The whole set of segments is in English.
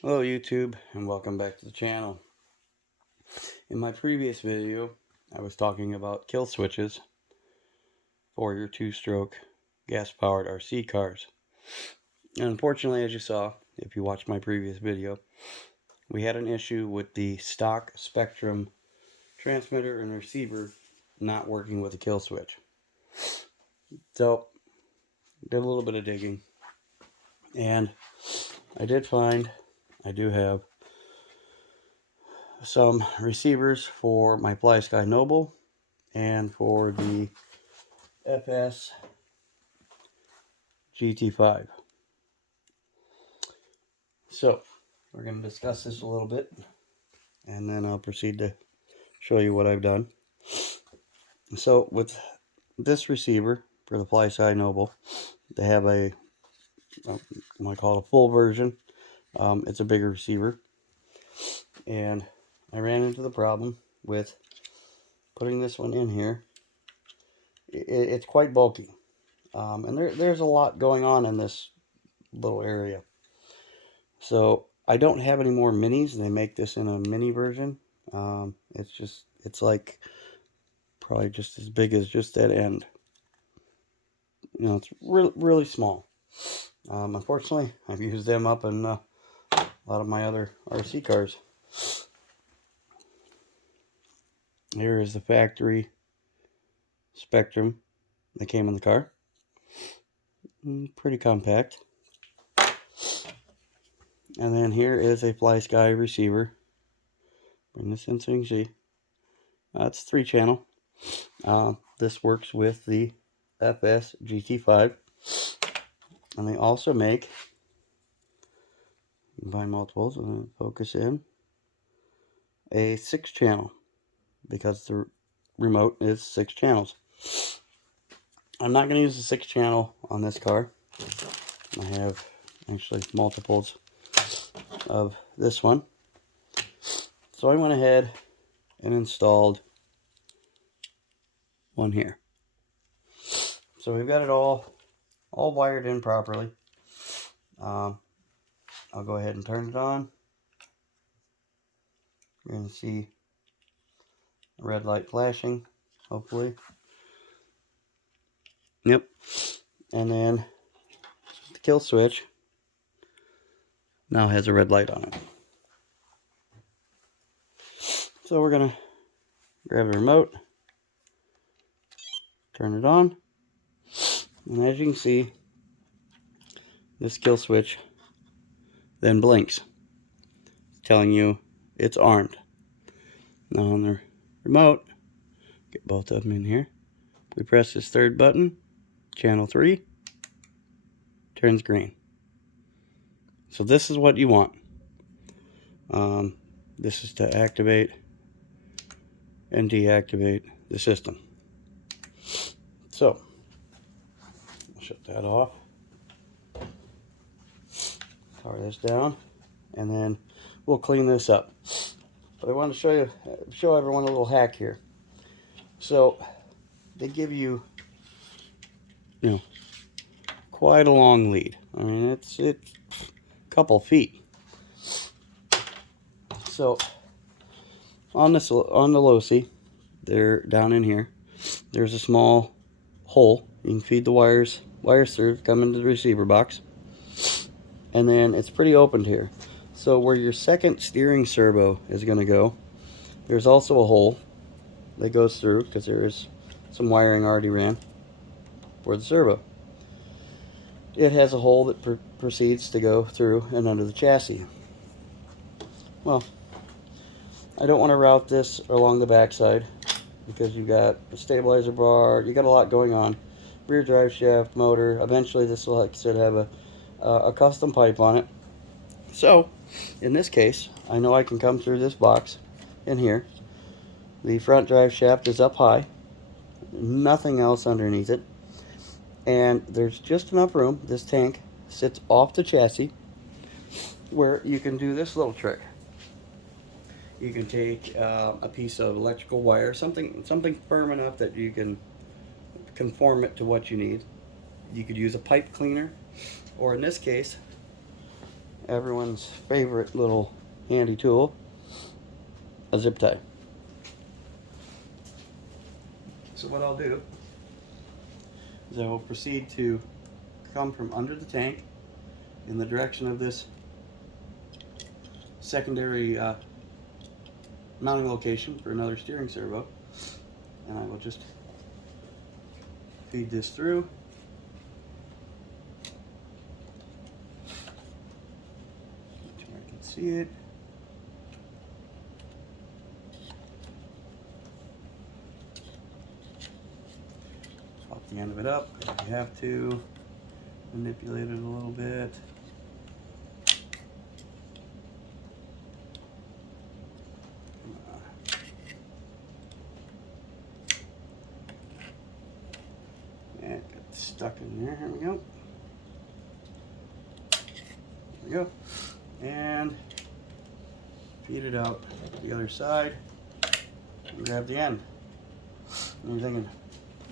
Hello YouTube, and welcome back to the channel. In my previous video I was talking about kill switches for your two-stroke gas-powered RC cars. And unfortunately, as you saw if you watched my previous video, we had an issue with the stock Spectrum transmitter and receiver not working with the kill switch. So did a little bit of digging, and I did find I do have some receivers for my Flysky Noble and for the FS GT5. So we're going to discuss this a little bit, and then I'll proceed to show you what I've done. So with this receiver for the Flysky Noble, they have I might call it a full version. It's a bigger receiver, and I ran into the problem with putting this one in here. It's quite bulky, and there's a lot going on in this little area. So I don't have any more minis. They make this in a mini version. It's like probably just as big as just that end. You know, it's really small. Unfortunately, I've used them up in a lot of my other RC cars. Here is the factory Spectrum that came in the car. Pretty compact. And then here is a Flysky receiver. Bring this in so you can see. It's 3-channel. This works with the FS GT5. And they also make, you can buy multiples, and focus in, a 6-channel, because the remote is 6 channels. I'm not going to use the 6-channel on this car. I have actually multiples of this one. So I went ahead and installed one here. So we've got it all wired in properly. I'll go ahead and turn it on. You're going to see a red light flashing, hopefully. Yep. And then the kill switch now has a red light on it. So we're going to grab the remote, turn it on, and as you can see, this kill switch then blinks, telling you it's armed. Now on the remote, get both of them in here. We press this third button, channel 3, turns green. So this is what you want. This is to activate and deactivate the system. So I'll shut that off, power this down, and then we'll clean this up. But I want to show everyone a little hack here. So they give you, quite a long lead. I mean, it's a couple feet. So on the Losi, they're down in here. There's a small hole. You can feed the wires through, come into the receiver box, and then it's pretty open here. So where your second steering servo is going to go, there's also a hole that goes through, because there is some wiring already ran for the servo. It has a hole that proceeds to go through and under the chassis. Well, I don't want to route this along the backside, because you've got a stabilizer bar, you got a lot going on, rear drive shaft, motor. Eventually this will, like I said, have a custom pipe on it. So in this case, I know I can come through this box in here. The front drive shaft is up high, nothing else underneath it, and there's just enough room. This tank sits off the chassis where you can do this little trick. You can take a piece of electrical wire, something firm enough that you can conform it to what you need. You could use a pipe cleaner, or in this case, everyone's favorite little handy tool, a zip tie. So what I'll do is I will proceed to come from under the tank in the direction of this secondary mounting location for another steering servo, and I will just feed this through. To where I can see it. Pop the end of it up if you have to. Manipulate it a little bit. And got stuck in there. Here we go. There we go. And feed it out to the other side and grab the end. And you're thinking,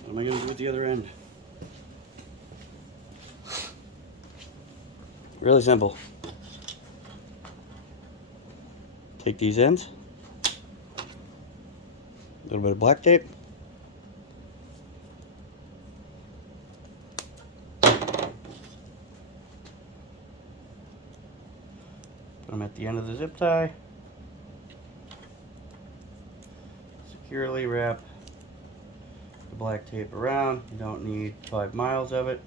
what am I going to do with the other end? Really simple. Take these ends, a little bit of black tape, put them at the end of the zip tie, securely wrap the black tape around. You don't need 5 miles of it,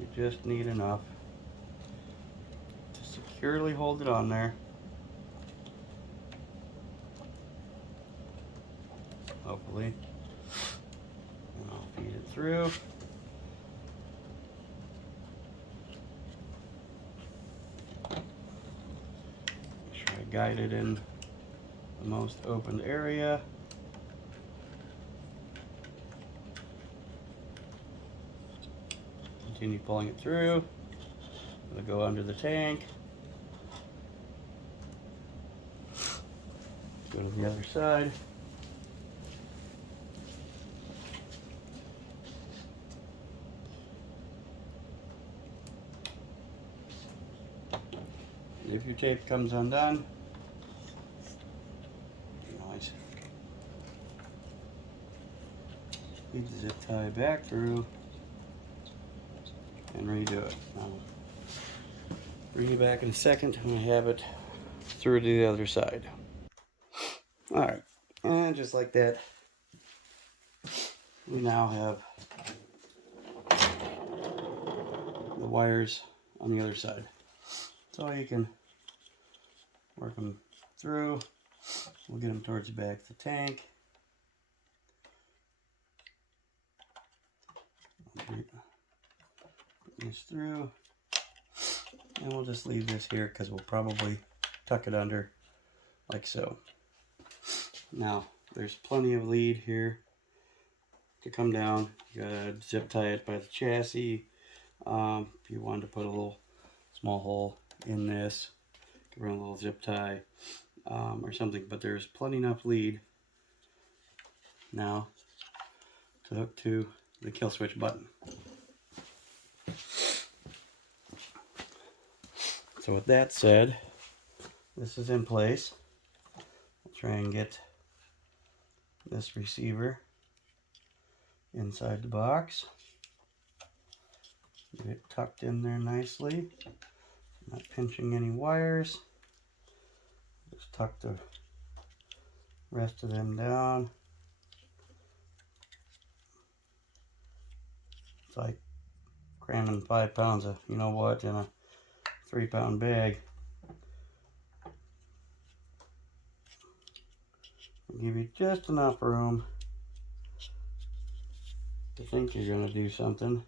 you just need enough to securely hold it on there. Hopefully. And I'll feed it through. Make sure I guide it in the most open area. Continue pulling it through. It'll go under the tank. Go to the other side. If your tape comes undone, nice. Feed the zip tie back through and redo it. I'll bring you back in a second when I have it through to the other side. Alright, and just like that, we now have the wires on the other side. So you can work them through. We'll get them towards the back of the tank. Put this through. And we'll just leave this here because we'll probably tuck it under like so. Now, there's plenty of lead here to come down. You gotta zip tie it by the chassis. If you wanted to put a little small hole in this, you can run a little zip tie or something, but there's plenty enough lead now to hook to the kill switch button. So with that said, this is in place. I'll try and get this receiver inside the box. Get it tucked in there nicely. Not pinching any wires. Just tuck the rest of them down. It's like cramming 5 pounds of you know what in a 3-pound bag. Give you just enough room to think you're going to do something,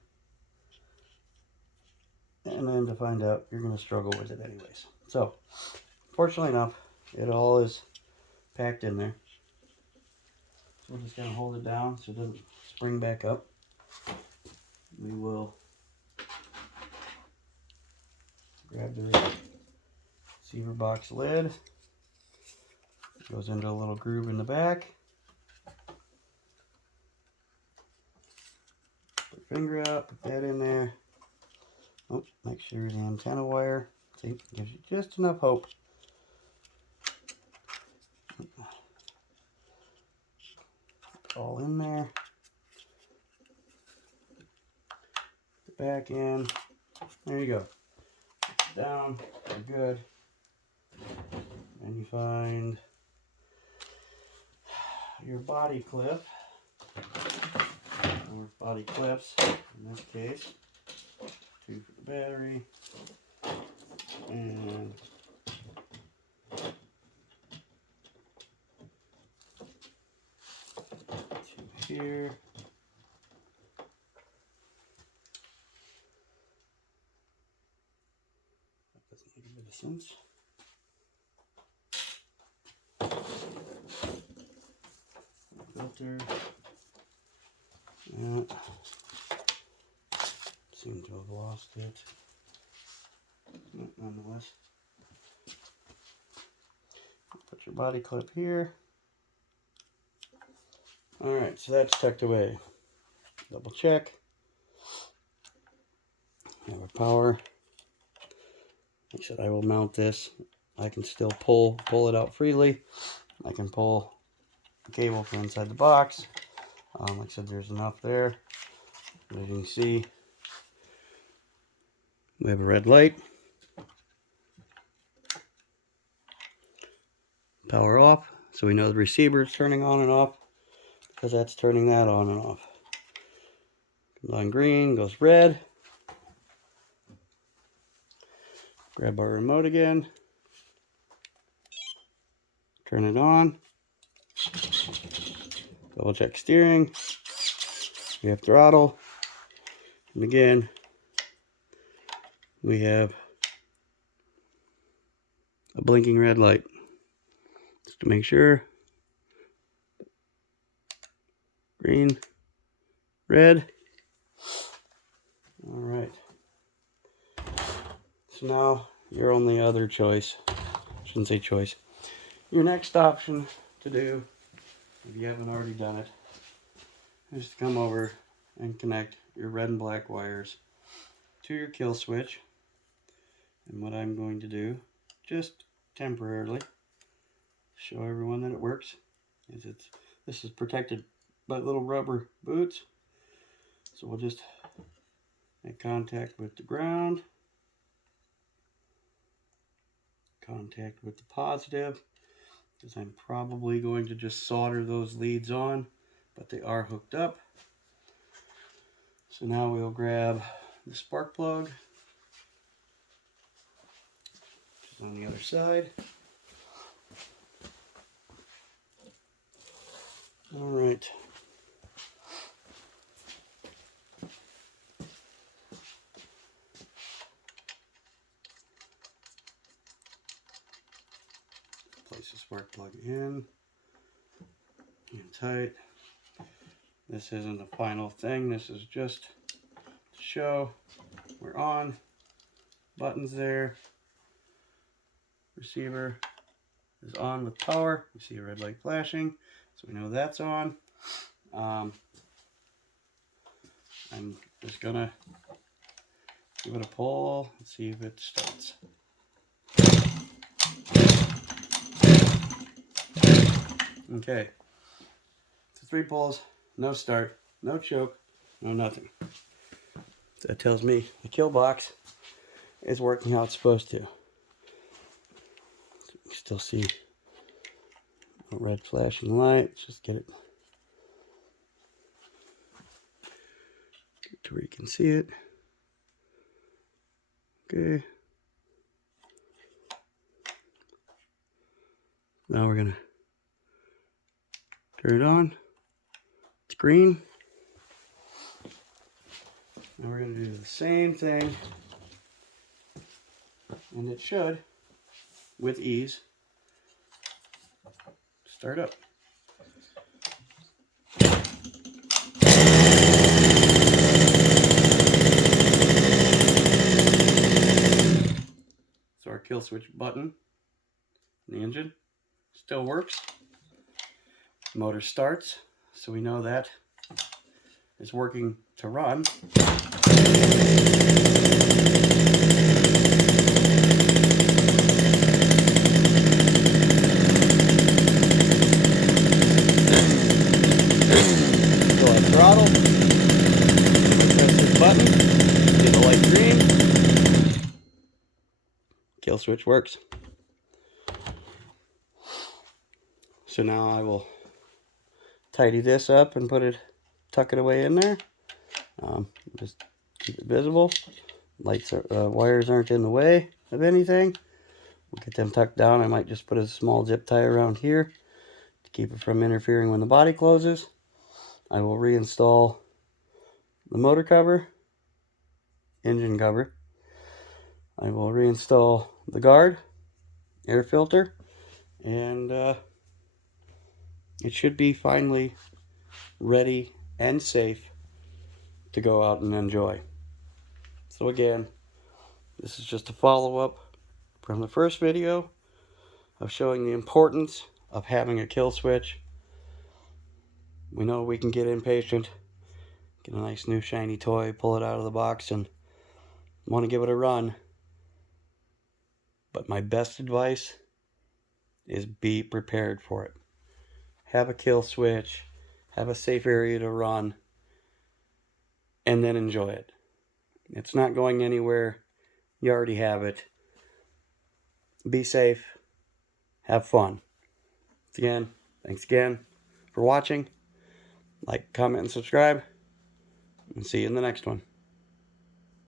and then to find out you're going to struggle with it anyways. So, fortunately enough, it all is packed in there. So we're just going to hold it down so it doesn't spring back up. We will grab the receiver box lid. It goes into a little groove in the back. Put your finger out, put that in there. Oh, make sure the antenna wire See, gives you just enough hope. All in there. The back end. There you go. Down. You're good. And you find your body clip, or body clips in this case. 2 for the battery. And here. That doesn't make a bit of sense. Filter. Seem to have lost it. Nonetheless. Put your body clip here. Alright, so that's tucked away. Double check. Have our power. Like I said, I will mount this. I can still pull it out freely. I can pull the cable from inside the box. Like I said, there's enough there. As you can see, we have a red light. Power off, so we know the receiver is turning on and off, because that's turning that on and off. Comes on green, goes red. Grab our remote again. Turn it on. Double check steering. We have throttle. And again, we have a blinking red light. Just to make sure. Green, red. All right. So now your only other choice, shouldn't say choice, your next option to do, if you haven't already done it, is to come over and connect your red and black wires to your kill switch. And what I'm going to do, just temporarily, show everyone that it works, is this is protected by little rubber boots. So we'll just make contact with the ground, contact with the positive, because I'm probably going to just solder those leads on, but they are hooked up. So now we'll grab the spark plug, which is on the other side. All right. Place the spark plug in and tight. This isn't the final thing. This is just to show we're on. Buttons there. Receiver is on with power. You see a red light flashing, so we know that's on. I'm just gonna give it a pull and see if it starts. Okay, so 3 pulls, no start, no choke, no nothing. So that tells me the kill box is working how it's supposed to. So you can still see a red flashing light. Let's just get it to where you can see it. Okay. Now we're gonna turn it on. It's green. Now we're going to do the same thing, and it should, with ease, start up. So our kill switch button, the engine, still works. Motor starts, so we know that is working to run. kill switch works. So now I will tidy this up and tuck it away in there. Just keep it visible. Wires aren't in the way of anything. We'll get them tucked down. I might just put a small zip tie around here to keep it from interfering when the body closes. I will reinstall the motor cover, engine cover. I will reinstall the guard, air filter, and it should be finally ready and safe to go out and enjoy. So again, this is just a follow-up from the first video of showing the importance of having a kill switch. We know we can get impatient, get a nice new shiny toy, pull it out of the box, and want to give it a run. But my best advice is be prepared for it. Have a kill switch, have a safe area to run, and then enjoy it. It's not going anywhere. You already have it. Be safe. Have fun. Thanks again for watching. Like, comment, and subscribe. And see you in the next one.